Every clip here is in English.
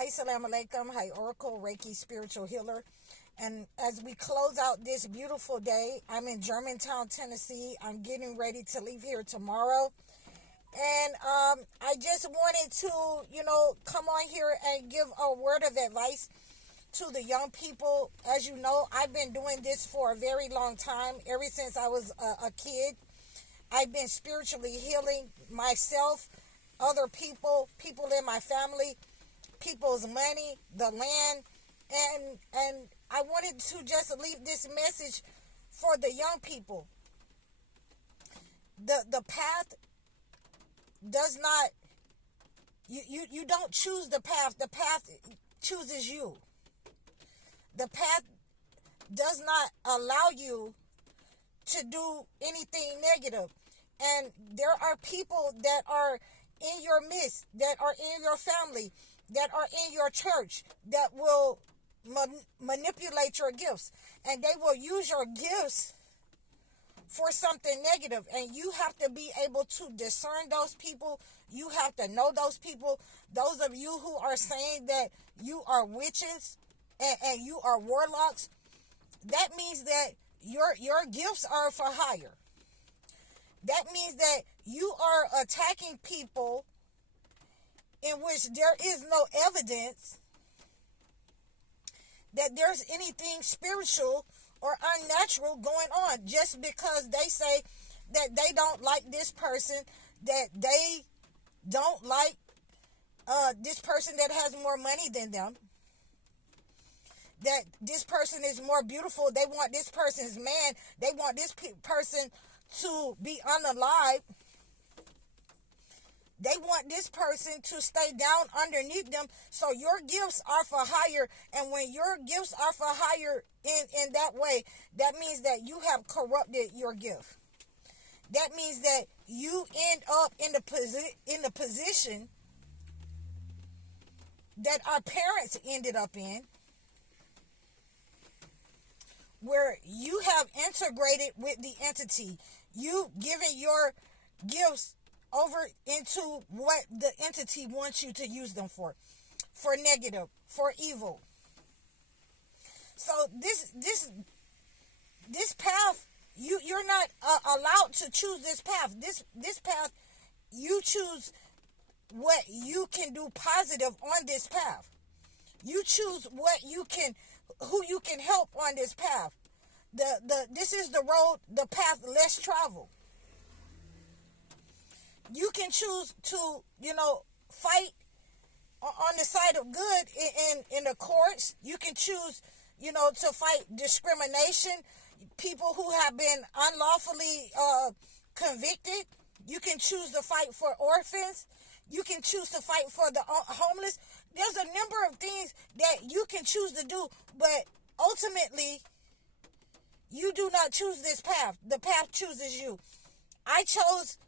Hi, Assalamu alaikum. Hi, Oracle, Reiki, Spiritual Healer. And as we close out this beautiful day, I'm in Germantown, Tennessee. I'm getting ready to leave here tomorrow. And I just wanted to, come on here and give a word of advice to the young people. As you know, I've been doing this for a very long time, ever since I was a kid. I've been spiritually healing myself, other people, people in my family, people's money, the land, and I wanted to just leave this message for the young people. The path does not, you don't choose the path chooses you. The path does not allow you to do anything negative. And there are people that are in your midst, that are in your family, that are in your church, that will manipulate your gifts. And they will use your gifts for something negative. And you have to be able to discern those people. You have to know those people. Those of you who are saying that you are witches and you are warlocks, that means that your gifts are for hire. That means that you are attacking people in which there is no evidence that there's anything spiritual or unnatural going on, just because they say that they don't like this person, that they don't like this person that has more money than them, that this person is more beautiful. They want this person's man. They want this person to be unalive. They want this person to stay down underneath them. So your gifts are for hire. And when your gifts are for hire in that way, that means that you have corrupted your gift. That means that you end up in the position that our parents ended up in, where you have integrated with the entity. You giving your gifts over into what the entity wants you to use them for negative, for evil. So this path, you're not allowed to choose this path. This path, you choose what you can do positive on this path. You choose who you can help on this path. This is the road, the path less traveled. You can choose to, fight on the side of good in the courts. You can choose, to fight discrimination, people who have been unlawfully convicted. You can choose to fight for orphans. You can choose to fight for the homeless. There's a number of things that you can choose to do, but ultimately, you do not choose this path. The path chooses you. I chose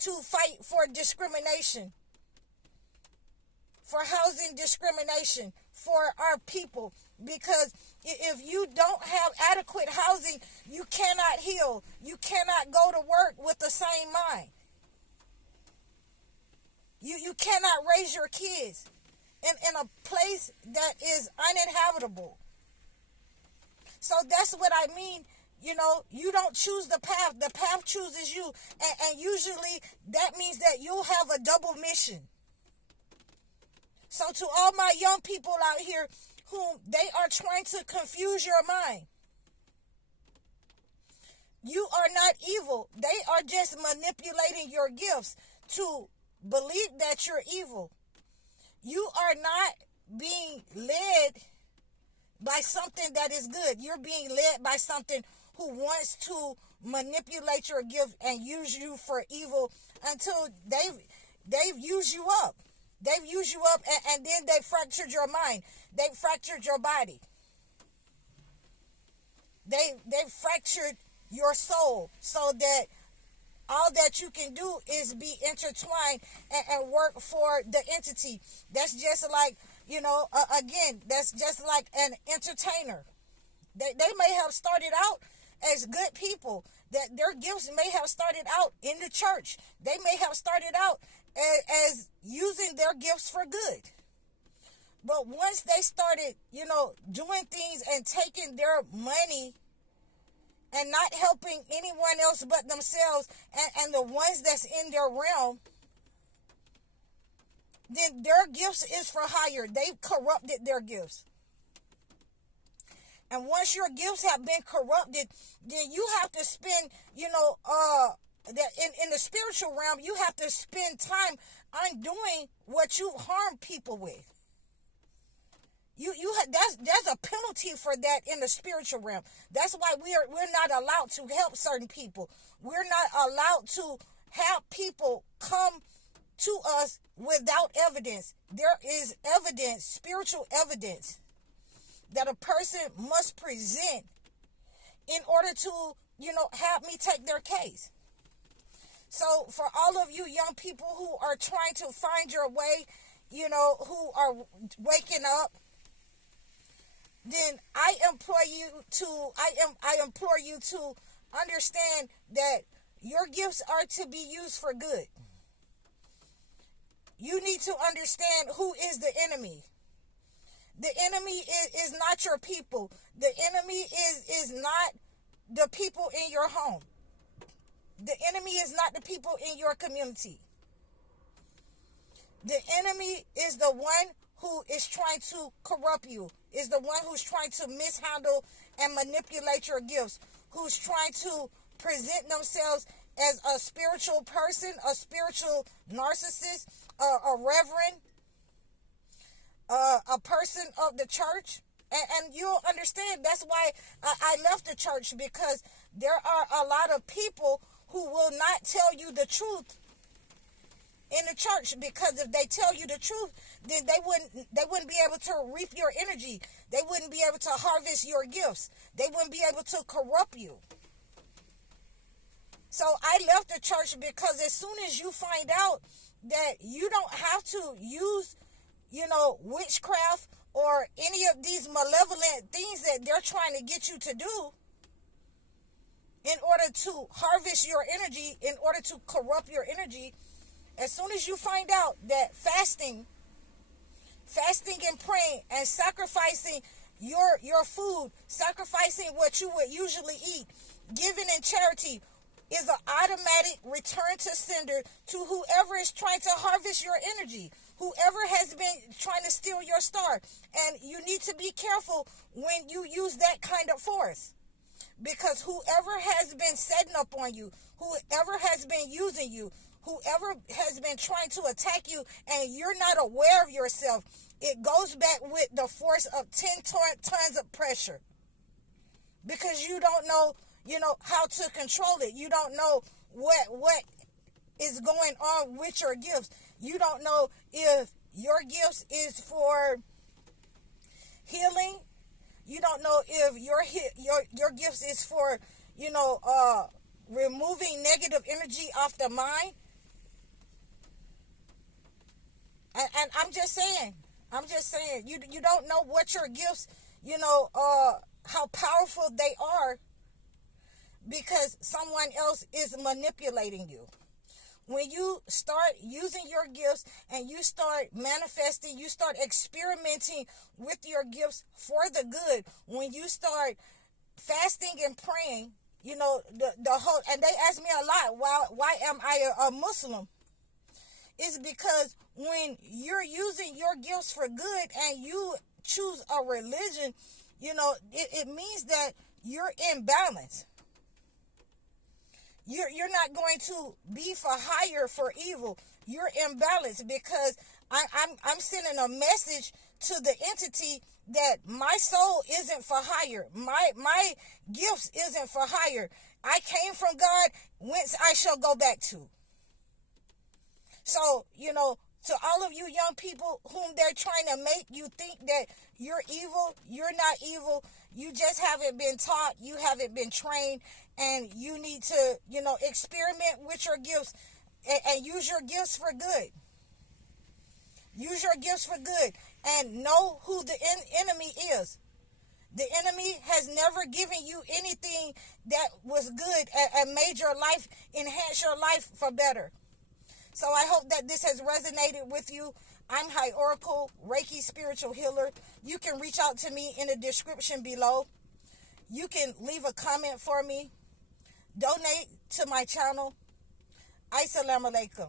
to fight for discrimination, for housing discrimination, for our people, because if you don't have adequate housing, you cannot heal. You cannot go to work with the same mind. You cannot raise your kids in a place that is uninhabitable. So that's what I mean. You don't choose the path chooses you. And usually that means that you'll have a double mission. So to all my young people out here whom they are trying to confuse your mind, you are not evil. They are just manipulating your gifts to believe that you're evil. You are not being led by something that is good. You're being led by something who wants to manipulate your gift and use you for evil until they've used you up. They've used you up and then they fractured your mind. They fractured your body. They fractured your soul so that all that you can do is be intertwined and work for the entity. That's just like, again, that's just like an entertainer. They may have started out as good people, that their gifts may have started out in the church. They may have started out as using their gifts for good. But once they started, doing things and taking their money and not helping anyone else but themselves and the ones that's in their realm, then their gifts is for hire. They've corrupted their gifts. And once your gifts have been corrupted, then you have to spend, that in the spiritual realm, you have to spend time undoing what you harm people with. There's a penalty for that in the spiritual realm. That's why we're not allowed to help certain people. We're not allowed to have people come to us without evidence. There is evidence, spiritual evidence, that a person must present in order to, have me take their case. So for all of you young people who are trying to find your way, who are waking up, then I implore you to understand that your gifts are to be used for good. You need to understand who is the enemy. The enemy is not your people. The enemy is not the people in your home. The enemy is not the people in your community. The enemy is the one who is trying to corrupt you, is the one who's trying to mishandle and manipulate your gifts, who's trying to present themselves as a spiritual person, a spiritual narcissist, a reverend, a person of the church. And you'll understand that's why I left the church, because there are a lot of people who will not tell you the truth in the church, because if they tell you the truth, then they wouldn't be able to reap your energy. They wouldn't be able to harvest your gifts. They wouldn't be able to corrupt you. So I left the church, because as soon as you find out that you don't have to use, witchcraft or any of these malevolent things that they're trying to get you to do in order to harvest your energy, in order to corrupt your energy, as soon as you find out that fasting and praying and sacrificing your food, sacrificing what you would usually eat, giving in charity is an automatic return to sender to whoever is trying to harvest your energy, whoever has been trying to steal your star. And you need to be careful when you use that kind of force, because whoever has been setting up on you, whoever has been using you, whoever has been trying to attack you and you're not aware of yourself, it goes back with the force of 10 tons of pressure, because you don't know, how to control it. You don't know what is going on with your gifts. You don't know if your gifts is for healing. You don't know if your gifts is for, removing negative energy off the mind. And I'm just saying, you don't know what your gifts, how powerful they are, because someone else is manipulating you. When you start using your gifts and you start manifesting, you start experimenting with your gifts for the good, when you start fasting and praying, the whole, and they ask me a lot, why am I a Muslim? It's because when you're using your gifts for good and you choose a religion, it means that you're in balance. You're not going to be for hire for evil. You're in balance, because I'm sending a message to the entity that my soul isn't for hire. My gifts isn't for hire. I came from God, whence I shall go back to. So, to all of you young people whom they're trying to make you think that you're evil, you're not evil. You just haven't been taught, you haven't been trained, and you need to, experiment with your gifts and use your gifts for good. Use your gifts for good and know who the enemy is. The enemy has never given you anything that was good and made your life, enhance your life for better. So I hope that this has resonated with you. I'm High Oracle, Reiki Spiritual Healer. You can reach out to me in the description below. You can leave a comment for me. Donate to my channel. Assalamu alaikum.